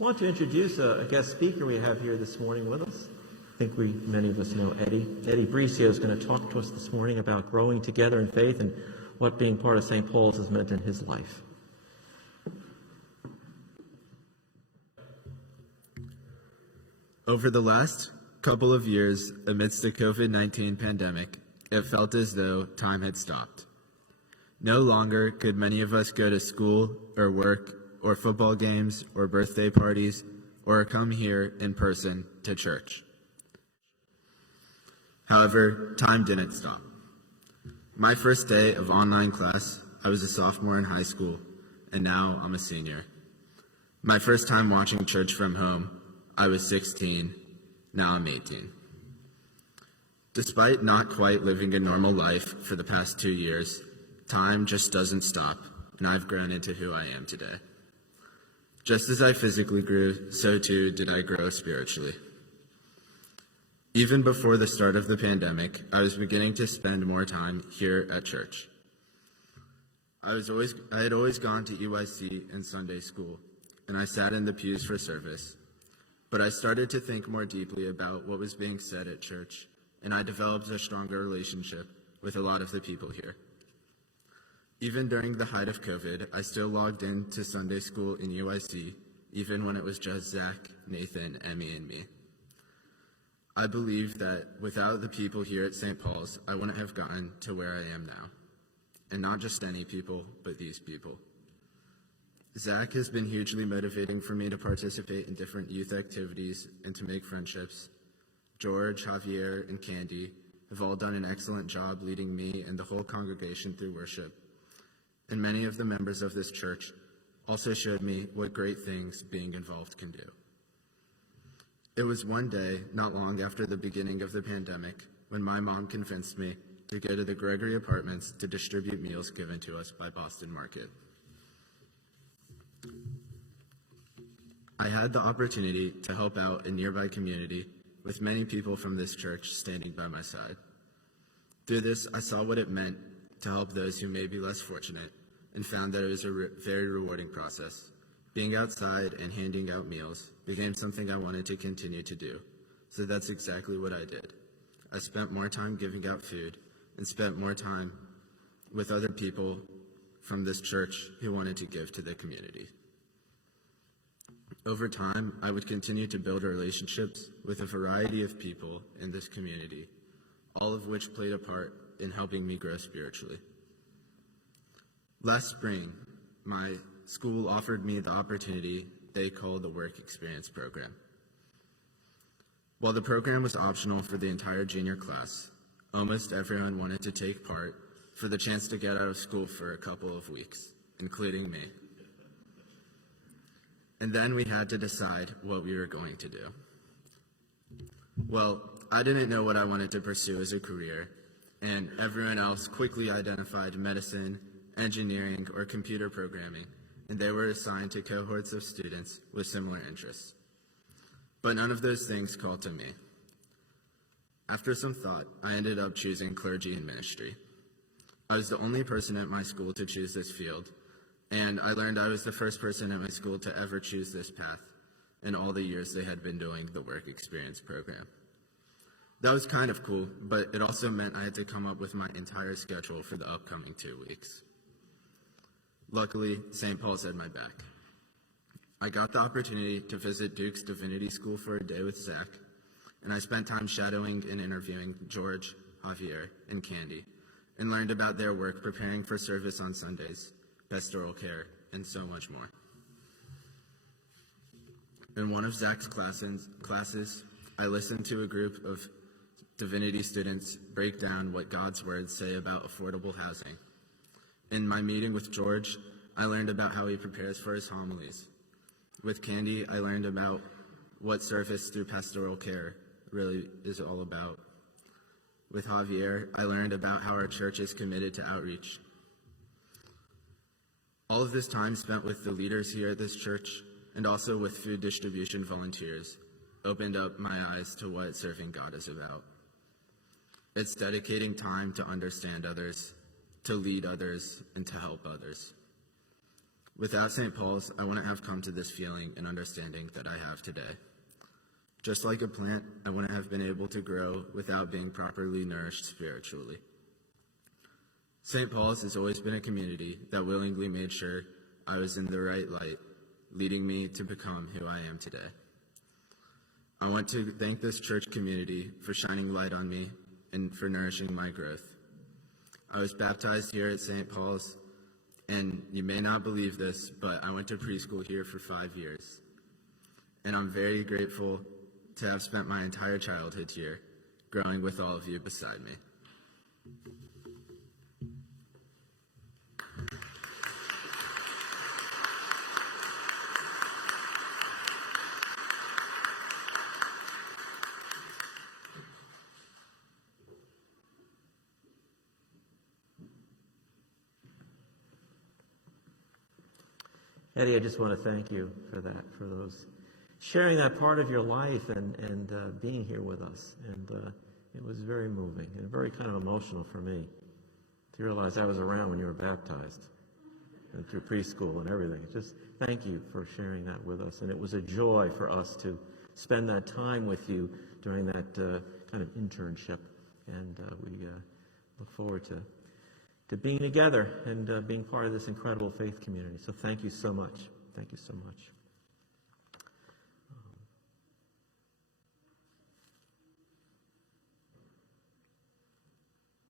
I want to introduce a guest speaker we have here this morning with us. I think many of us know Eddie. Eddie Bricio is going to talk to us this morning about growing together in faith and what being part of St. Paul's has meant in his life. Over the last couple of years, amidst the COVID-19 pandemic, it felt as though time had stopped. No longer could many of us go to school or work or football games or birthday parties or come here in person to church. However, time didn't stop. My first day of online class, I was a sophomore in high school, and now I'm a senior. My first time watching church from home, I was 16, now I'm 18. Despite not quite living a normal life for the past 2 years, time just doesn't stop, and I've grown into who I am today. Just as I physically grew, so too did I grow spiritually. Even before the start of the pandemic, I was beginning to spend more time here at church. I had always gone to EYC and Sunday school, and I sat in the pews for service. But I started to think more deeply about what was being said at church, and I developed a stronger relationship with a lot of the people here. Even during the height of COVID, I still logged in to Sunday school in UIC, even when it was just Zach, Nathan, Emmy, and me. I believe that without the people here at St. Paul's, I wouldn't have gotten to where I am now. And not just any people, but these people. Zach has been hugely motivating for me to participate in different youth activities and to make friendships. George, Javier, and Candy have all done an excellent job leading me and the whole congregation through worship. And many of the members of this church also showed me what great things being involved can do. It was one day, not long after the beginning of the pandemic, when my mom convinced me to go to the Gregory Apartments to distribute meals given to us by Boston Market. I had the opportunity to help out a nearby community with many people from this church standing by my side. Through this, I saw what it meant to help those who may be less fortunate and found that it was a very rewarding process. Being outside and handing out meals became something I wanted to continue to do, so that's exactly what I did. I spent more time giving out food and spent more time with other people from this church who wanted to give to the community. Over time, I would continue to build relationships with a variety of people in this community, all of which played a part in helping me grow spiritually. Last spring, my school offered me the opportunity they call the Work Experience Program. While the program was optional for the entire junior class, almost everyone wanted to take part for the chance to get out of school for a couple of weeks, including me. And then we had to decide what we were going to do. Well, I didn't know what I wanted to pursue as a career, and everyone else quickly identified medicine, engineering, or computer programming, and they were assigned to cohorts of students with similar interests. But none of those things called to me. After some thought, I ended up choosing clergy and ministry. I was the only person at my school to choose this field, and I learned I was the first person at my school to ever choose this path in all the years they had been doing the Work Experience Program. That was kind of cool, but it also meant I had to come up with my entire schedule for the upcoming 2 weeks. Luckily, St. Paul's had my back. I got the opportunity to visit Duke's Divinity School for a day with Zach, and I spent time shadowing and interviewing George, Javier, and Candy, and learned about their work preparing for service on Sundays, pastoral care, and so much more. In one of Zach's classes, I listened to a group of divinity students break down what God's words say about affordable housing. In my meeting with George, I learned about how he prepares for his homilies. With Candy, I learned about what service through pastoral care really is all about. With Javier, I learned about how our church is committed to outreach. All of this time spent with the leaders here at this church and also with food distribution volunteers opened up my eyes to what serving God is about. It's dedicating time to understand others, to lead others, and to help others. Without St. Paul's, I wouldn't have come to this feeling and understanding that I have today. Just like a plant, I wouldn't have been able to grow without being properly nourished spiritually. St. Paul's has always been a community that willingly made sure I was in the right light, leading me to become who I am today. I want to thank this church community for shining light on me and for nourishing my growth. I was baptized here at St. Paul's, and you may not believe this, but I went to preschool here for 5 years. And I'm very grateful to have spent my entire childhood here, growing with all of you beside me. Eddie, I just want to thank you for that, for those sharing that part of your life and being here with us. And it was very moving and very kind of emotional for me to realize I was around when you were baptized and through preschool and everything. Just thank you for sharing that with us. And it was a joy for us to spend that time with you during that kind of internship. And we look forward to being together and being part of this incredible faith community. So thank you so much. Thank you so much.